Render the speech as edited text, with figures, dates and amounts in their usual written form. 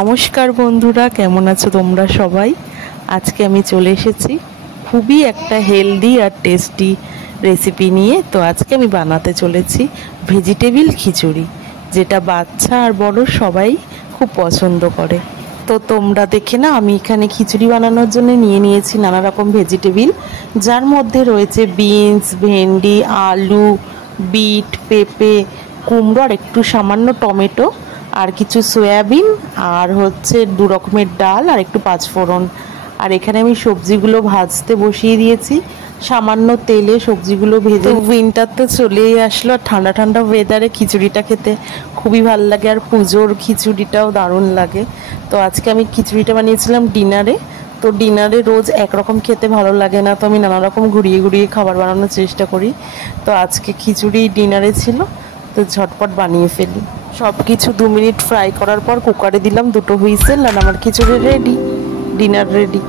নমস্কার বন্ধুরা, কেমন আছো তোমরা সবাই? আজকে আমি চলে এসেছি খুবই একটা হেলদি আর টেস্টি রেসিপি নিয়ে। তো আজকে আমি বানাতে চলেছি ভেজিটেবিল খিচুড়ি, যেটা বাচ্চা আর বড় সবাই খুব পছন্দ করে। তো তোমরা দেখে না, আমি এখানে খিচুড়ি বানানোর জন্য নিয়ে নিয়েছি নানা রকম ভেজিটেবিল, যার মধ্যে রয়েছে বিনস, ভেন্ডি, আলু, বিট, পেঁপে, কুমড়ো আর একটু সামান্য টমেটো, আর কিছু সয়াবিন, আর হচ্ছে 2 রকমের ডাল আর একটু পাঁচফোড়ন। আর এখানে আমি সবজিগুলো ভাজতে বসিয়ে দিয়েছি সামান্য তেলে। সবজিগুলো ভেজে, উইন্টার তো চলেই আসলো, আর ঠান্ডা ঠান্ডা ওয়েদারে খিচুড়িটা খেতে খুবই ভালো লাগে, আর পুজোর খিচুড়িটাও দারুণ লাগে। তো আজকে আমি খিচুড়িটা বানিয়েছিলাম ডিনারে। তো ডিনারে রোজ একরকম খেতে ভালো লাগে না, তো আমি নানা রকম ঘুরিয়ে ঘুরিয়ে খাবার বানানোর চেষ্টা করি। তো আজকে খিচুড়ি ডিনারে ছিল, তো ঝটপট বানিয়ে ফেলি। সব কিছু 2 মিনিট ফ্রাই করার পর কুকারে দিলাম 2টো হুইসেল, আর আমার খিচুড়ি রেডি, ডিনার রেডি।